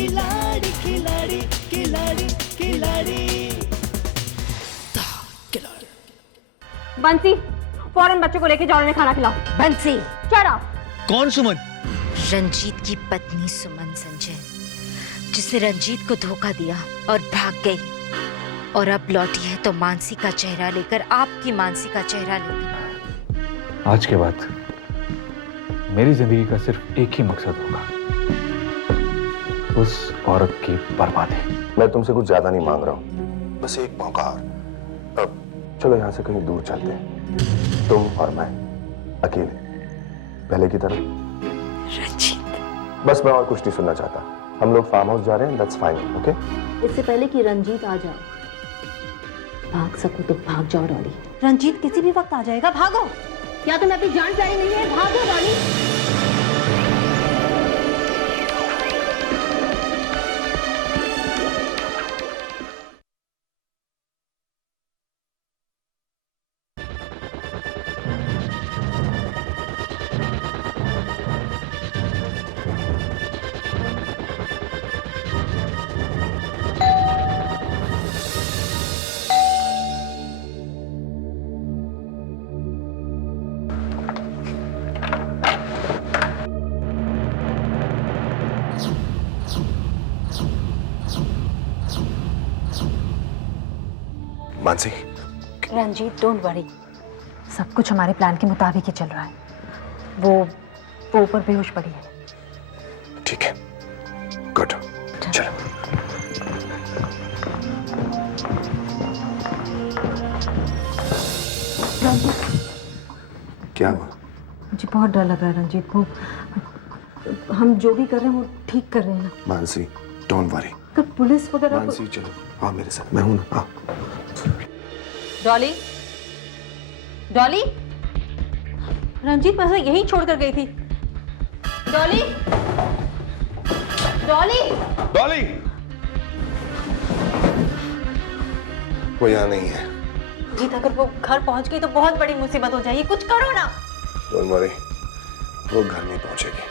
खिलाड़ी खिलाड़ी खिलाड़ी खिलाड़ी। बंसी, फौरन बच्चों को लेके जाओ, उन्हें खाना खिलाओ। बंसी, शट अप। कौन सुमन? रंजीत की पत्नी सुमन संजय, जिसने रंजीत को धोखा दिया और भाग गई, और अब लौटी है तो मानसी का चेहरा लेकर, आपकी मानसी का चेहरा लेकर। आज के बाद मेरी जिंदगी का सिर्फ एक ही मकसद होगा, उस औरत की बर्बादी। मैं तुमसे कुछ ज्यादा नहीं मांग रहा हूं, बस एक मौका और। अब चलो यहां से कहीं दूर चलते हैं, तुम और मैं अकेले, पहले की तरह। रंजीत, बस मैं और कुछ नहीं सुनना चाहता। हम लोग फार्म हाउस जा रहे हैं, दैट्स फाइन, ओके? इससे पहले कि रंजीत आ जाओ, भाग सको तो भाग जाओ डॉली। रंजीत किसी भी वक्त आ जाएगा, भागो। क्या तुम्हें अपनी जान प्यारी नहीं है? भागो डॉली। मानसी, रंजीत, डोंट वरी, सब कुछ हमारे प्लान के मुताबिक ही चल रहा है। वो ऊपर बेहोश पड़ी है। ठीक है, गुड, चलो। रंजीत, क्या हुआ? मुझे बहुत डर लग रहा है रंजीत को। हम जो भी कर रहे हैं वो ठीक कर रहे हैं ना? Mansi, don't worry. अगर पुलिस वगैरह मानसी चलो, आओ मेरे साथ, मैं हूं ना, आओ। डॉली, डॉली, रंजीत पैसा यहीं छोड़ कर गई थी। डॉली, डॉली, डॉली, वो यहाँ नहीं है। जीत, अगर वो घर पहुंच गई तो बहुत बड़ी मुसीबत हो जाएगी, कुछ करो ना। डोंट वरी, वो घर नहीं पहुंचेगी।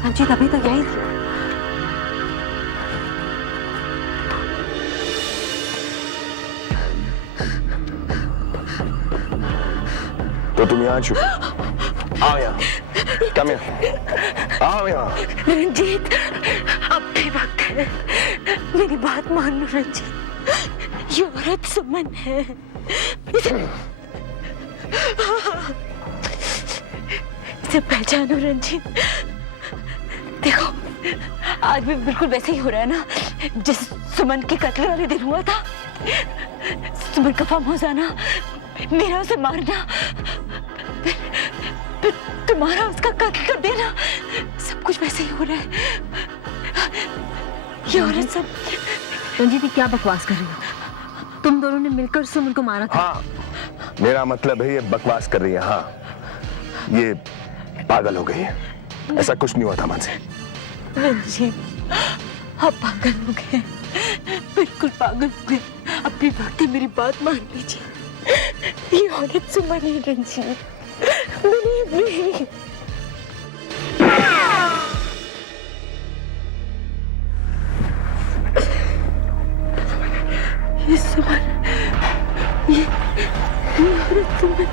रंजीत अभी तक यही थी। तो तुम यहाँ छुप, आओ यहाँ, कम यहाँ, आओ यहाँ। रंजीत, अब भी वक्त है, मेरी बात मान लो रंजीत, ये औरत सुमन है। इसे पहचानो रंजीत। देखो, आज भी बिल्कुल वैसे ही हो रहा है ना जिस सुमन के कत्ल वाले दिन हुआ था। सुमन का फार्म हाउस आना, मेरा उसे मारना, फिर तुम्हारा उसका कत्ल कर देना, सब कुछ वैसे ही हो रहा है। ये औरत सब। रंजीत, क्या बकवास कर रही हो? तुम दोनों ने मिलकर सुमन को मारा था। हाँ, मेरा मतलब है ये बकवास कर रही है। हाँ, ये पागल हो गई है, ऐसा कुछ नहीं हुआ था मानसी। रंजीत, आप पागल हो गए, बिल्कुल पागल हो गए। अब भी वक्त है, मेरी बात मान लीजिए। ये औरत सुमन है रंजीत, बिलीव मी। ये सुमन, ये औरत सुमन।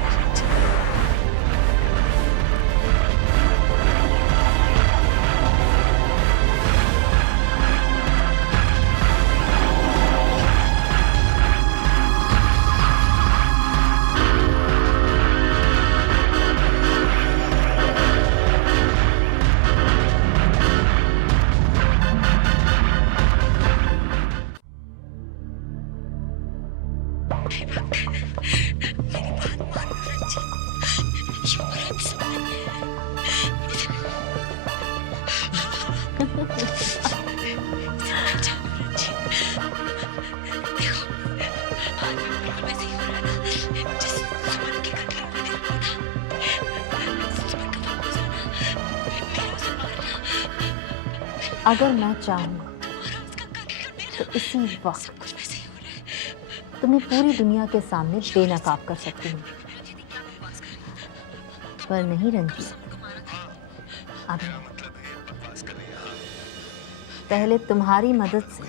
अगर मैं चाहूँ तो इसी वक्त तुम्हें पूरी दुनिया के सामने बेनकाब कर सकती हूँ, पर नहीं रंजीत। अभी पहले तुम्हारी मदद से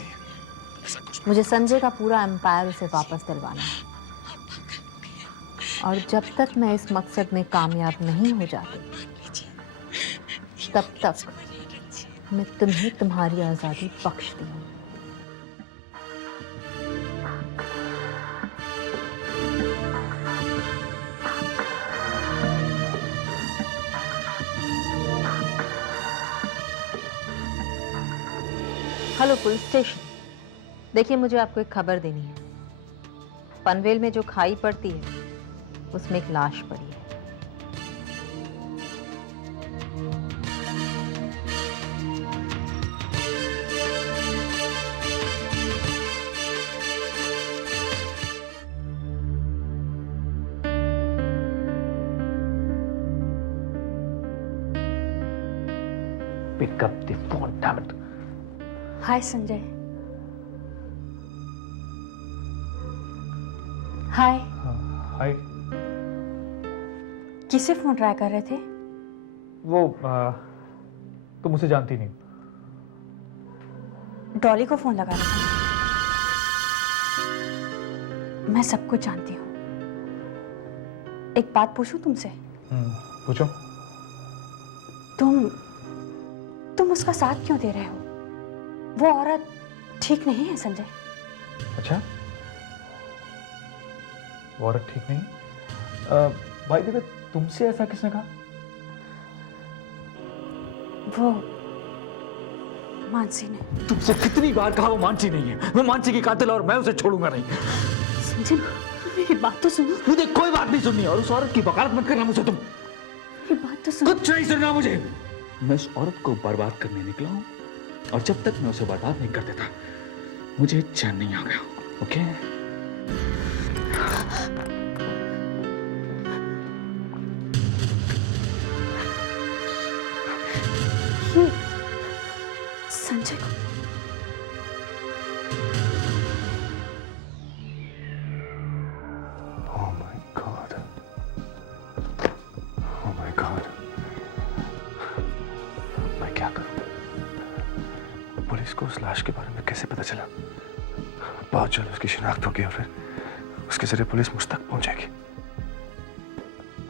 मुझे संजय का पूरा एम्पायर उसे वापस दिलवाना है, और जब तक मैं इस मकसद में कामयाब नहीं हो जाती तब तक मैं तुम्हें तुम्हारी आज़ादी बख्शती हूँ। हेलो पुलिस स्टेशन, देखिए मुझे आपको एक खबर देनी है। पनवेल में जो खाई पड़ती है उसमें एक लाश पड़ी है। Pick up the phone, damn it. हाय संजय। हाय। हाय। किसे फोन ट्राई कर रहे थे? वो तुम उसे जानती नहीं। डॉली को फोन लगा रहा था। मैं सब कुछ जानती हूँ। एक बात पूछूं तुमसे? पूछो। तुम उसका साथ क्यों दे रहे हो? वो औरत ठीक नहीं है संजय। अच्छा, वो औरत ठीक नहीं? भाई देखो, तुमसे ऐसा किसने कहा? वो मानसी ने। तुमसे कितनी बार कहा वो मानसी नहीं है। वो मानसी की कातिल और मैं उसे छोड़ूंगा नहीं। संजय मेरी बात तो सुनो। मुझे कोई बात नहीं सुननी, और उस औरत की वकालत मत करना मुझे। तुम मेरी बात तो सुनो। कुछ नहीं सुनना मुझे। मैं उस औरत को बर्बाद करने निकला हूं, और जब तक मैं उसे बर्बाद नहीं कर देता मुझे चैन नहीं आ गया। ओके? संजय को Oh my God. Oh my God. मैं क्या करूं? पुलिस को उस लाश के बारे में कैसे पता चला? बहुत जल्द उसकी शिनाख्त होगी और फिर उसके जरिए पुलिस मुझ तक पहुंचेगी।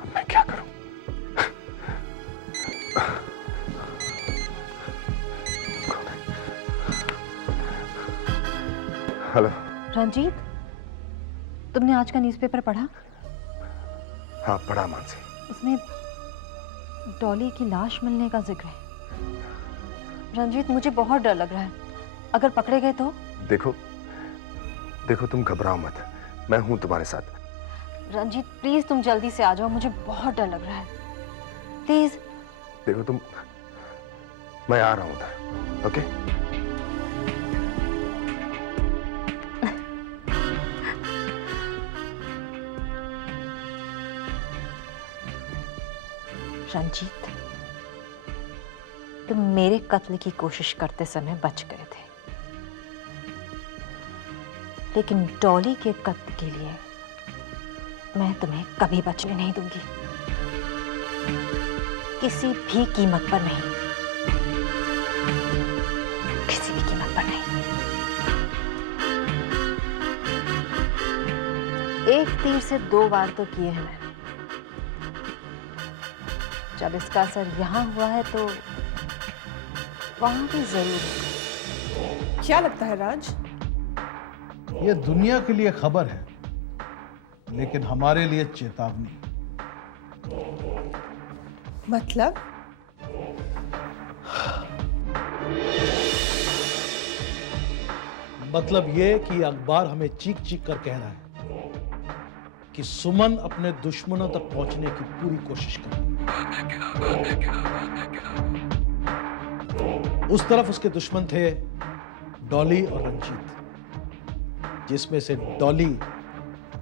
अब मैं क्या करूं? हेलो रंजीत, तुमने आज का न्यूज़पेपर पढ़ा? हाँ पढ़ा मानसी। उसमें डॉली की लाश मिलने का जिक्र है। रंजीत मुझे बहुत डर लग रहा है, अगर पकड़े गए तो? देखो तुम घबराओ मत, मैं हूं तुम्हारे साथ। रंजीत प्लीज तुम जल्दी से आ जाओ, मुझे बहुत डर लग रहा है, प्लीज। देखो तुम, मैं आ रहा हूं उधर। ओके? रंजीत, तुम मेरे कत्ल की कोशिश करते समय बच गए थे, लेकिन डॉली के कत्ल के लिए मैं तुम्हें कभी बचने नहीं दूंगी, किसी भी कीमत पर नहीं, किसी भी कीमत पर नहीं। एक तीर से दो वार तो किए हैं मैंने। जब इसका असर यहाँ हुआ है तो वहां भी जरूर होगा। क्या लगता है राज? ये दुनिया के लिए खबर है, लेकिन हमारे लिए चेतावनी। मतलब? मतलब ये कि अखबार हमें चीख चीख कर कह रहा है कि सुमन अपने दुश्मनों तक पहुंचने की पूरी कोशिश कर रही है। उस तरफ उसके दुश्मन थे डॉली और रंजीत, जिसमें से डॉली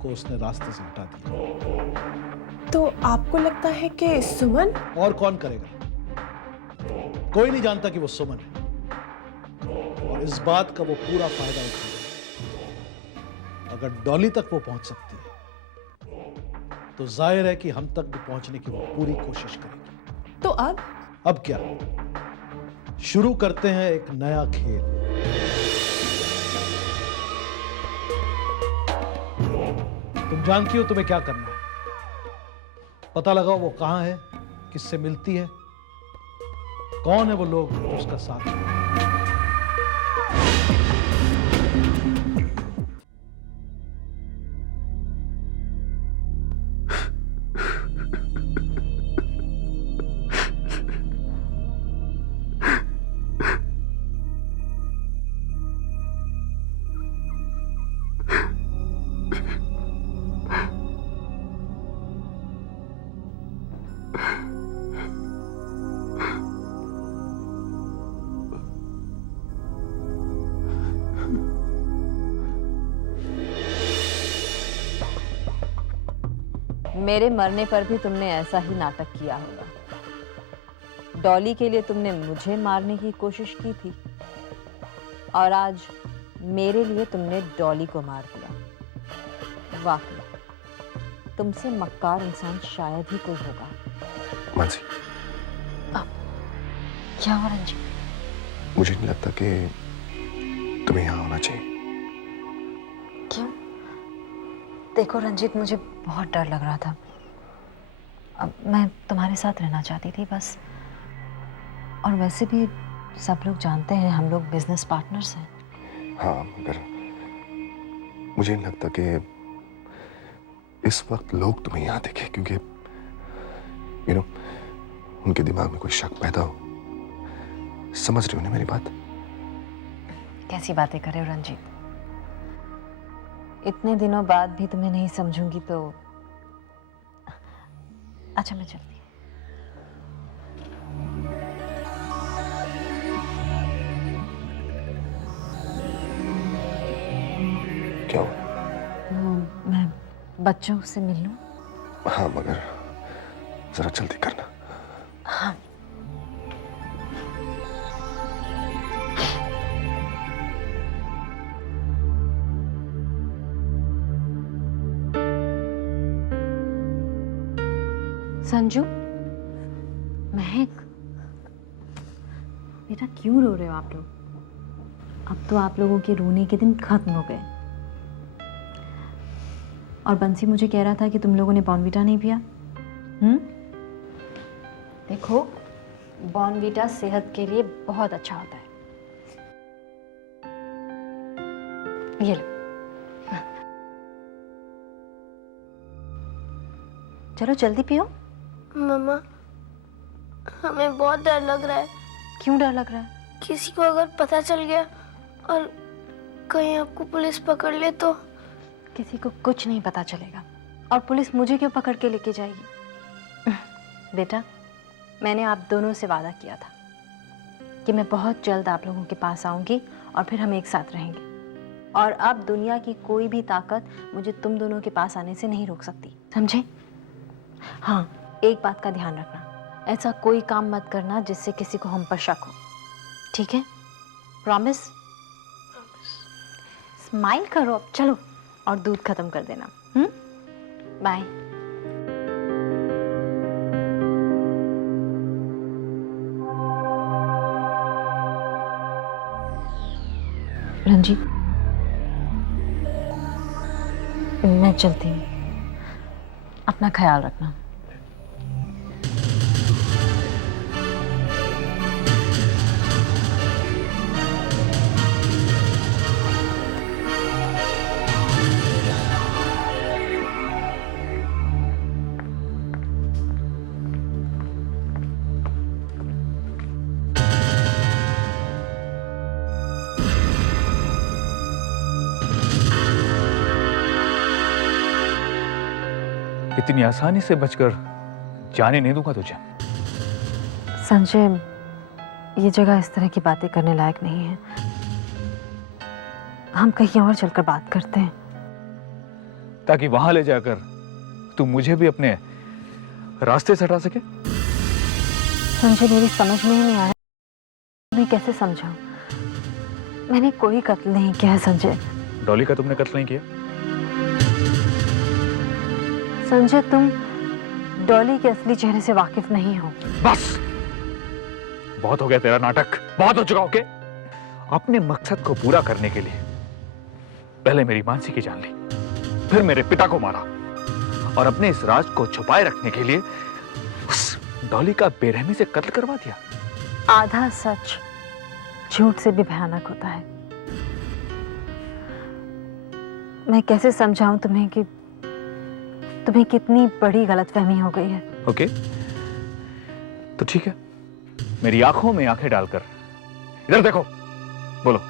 को उसने रास्ते से हटा दिया। तो आपको लगता है कि सुमन? और कौन करेगा? कोई नहीं जानता कि वो सुमन है, और इस बात का वो पूरा फायदा उठाएगा। अगर डॉली तक वो पहुंच सकती है तो जाहिर है कि हम तक भी पहुंचने की वो पूरी कोशिश करेगी। तो अब क्या? शुरू करते हैं एक नया खेल। तुम जानती हो तुम्हें क्या करना है। पता लगाओ वो कहां है, किससे मिलती है, कौन है वो लोग जो उसका साथ देते हैं। मेरे मरने पर भी तुमने ऐसा ही नाटक किया होगा। डॉली के लिए तुमने मुझे मारने की कोशिश की थी, और आज मेरे लिए तुमने डॉली को मार दिया। वाकई तुमसे मक्कार इंसान शायद ही कोई होगा। मानसी, क्या हुआ रंजीत? मुझे नहीं लगता कि तुम्हें यहाँ होना चाहिए। क्यों? देखो रंजीत, मुझे बहुत डर लग रहा था। अब मैं तुम्हारे साथ रहना चाहती थी बस। और वैसे भी सब लोग जानते हैं हम लोग बिजनेस पार्टनर्स हैं। हाँ, मगर मुझे नहीं लगता कि इस वक्त लोग तुम्हें यहाँ देखें, क्योंकि उनके दिमाग में कोई शक पैदा हो। समझ रहे हो ना मेरी बात? कैसी बातें कर रहे हो रंजीत? इतने दिनों बाद भी तुम्हें नहीं समझूंगी तो अच्छा, मैं चलती हूँ। क्या हुआ? मैं बच्चों से मिल लूं? हाँ, मगर जरा जल्दी करना। हाँ। संजू, महक, बेटा क्यों रो रहे हो आप लोग? अब तो आप लोगों के रोने के दिन खत्म हो गए। और बंसी मुझे कह रहा था कि तुम लोगों ने बॉर्नवीटा नहीं पिया। देखो, बॉर्नवीटा सेहत के लिए बहुत अच्छा होता है। ये लो। चलो जल्दी पियो। मम्मा, हमें बहुत डर लग रहा है। क्यों डर लग रहा है? किसी को अगर पता चल गया और कहीं आपको पुलिस पकड़ ले तो? किसी को कुछ नहीं पता चलेगा। और पुलिस मुझे क्यों पकड़ के लेके जाएगी? बेटा, मैंने आप दोनों से वादा किया था कि मैं बहुत जल्द आप लोगों के पास आऊंगी और फिर हम एक साथ रहेंगे। और अब दुनिया की कोई भी ताकत मुझे तुम दोनों के पास आने से नहीं रोक सकती, समझे? हाँ, एक बात का ध्यान रखना, ऐसा कोई काम मत करना जिससे किसी को हम पर शक हो, ठीक है? प्रॉमिस? स्माइल करो अब, चलो, और दूध खत्म कर देना। बाय। रंजीत, मैं चलती हूँ, अपना ख्याल रखना। इतनी आसानी से बचकर जाने नहीं दूंगा तुझे। संजय, ये जगह इस तरह की बातें करने लायक नहीं है। हम कहीं और चलकर बात करते हैं। ताकि वहां ले जाकर तू मुझे भी अपने रास्ते से हटा सके। संजय, मेरी समझ में ही नहीं आ रहा मैं कैसे समझाऊं। मैंने कोई कत्ल नहीं किया है संजय। डॉली का तुमने कत्ल नहीं किया? संजय, तुम डॉली के असली चेहरे से वाकिफ नहीं हो। बस बहुत हो गया तेरा नाटक, बहुत हो चुका। ओके, अपने मकसद को पूरा करने के लिए पहले मेरी मानसी की जान ली, फिर मेरे पिता को मारा, और अपने इस राज को छुपाए रखने के लिए उस डॉली का बेरहमी से कत्ल करवा दिया। आधा सच झूठ से भी भयानक होता है। मैं कैसे समझाऊं तुम्हें कि तुम्हें कितनी बड़ी गलतफहमी हो गई है। ओके, तो ठीक है, मेरी आंखों में आंखें डालकर इधर देखो, बोलो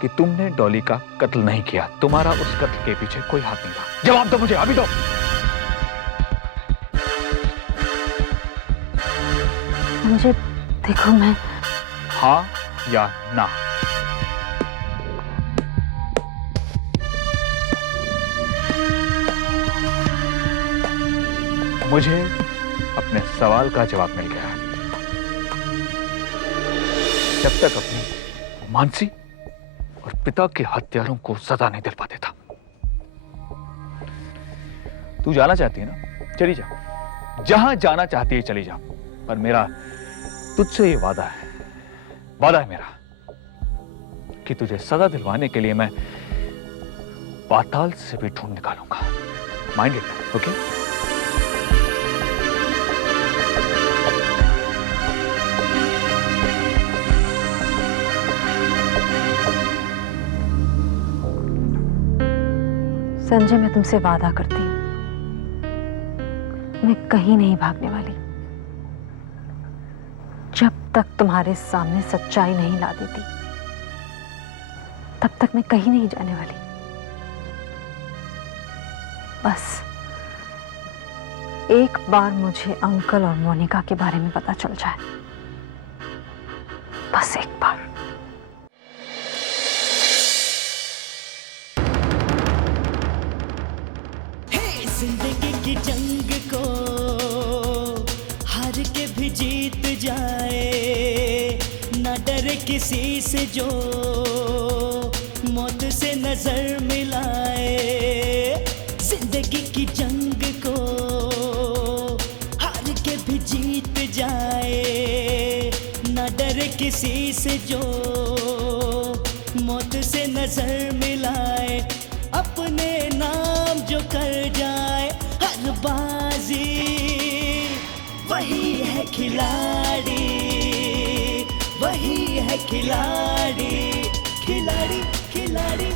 कि तुमने डॉली का कत्ल नहीं किया, तुम्हारा उस कत्ल के पीछे कोई हाथ नहीं था। जवाब दो मुझे, अभी दो। संजय देखो, मैं हाँ या ना? मुझे अपने सवाल का जवाब मिल गया। जब तक अपनी मानसी और पिता के हत्यारों को सजा नहीं दिलवा देता। तू जाना चाहती है ना, चली जा, जहां जाना चाहती है चली जा, पर मेरा तुझसे ये वादा है मेरा कि तुझे सजा दिलवाने के लिए मैं पाताल से भी ढूंढ निकालूंगा। Mind it, okay? संजय, मैं तुमसे वादा करती हूँ, मैं कहीं नहीं भागने वाली जब तक तुम्हारे सामने सच्चाई नहीं ला देती। तब तक मैं कहीं नहीं जाने वाली। बस एक बार मुझे अंकल और मोनिका के बारे में पता चल जाए, बस एक बार। जिंदगी की जंग को हार के भी जीत जाए, ना डरे किसी से जो मौत से नजर मिलाए। जिंदगी की जंग को हार के भी जीत जाए, ना डरे किसी से जो मौत से नजर मिलाए। अपने नाम जो कर जाए हर बाजी, वही है खिलाड़ी, वही है खिलाड़ी, खिलाड़ी, खिलाड़ी।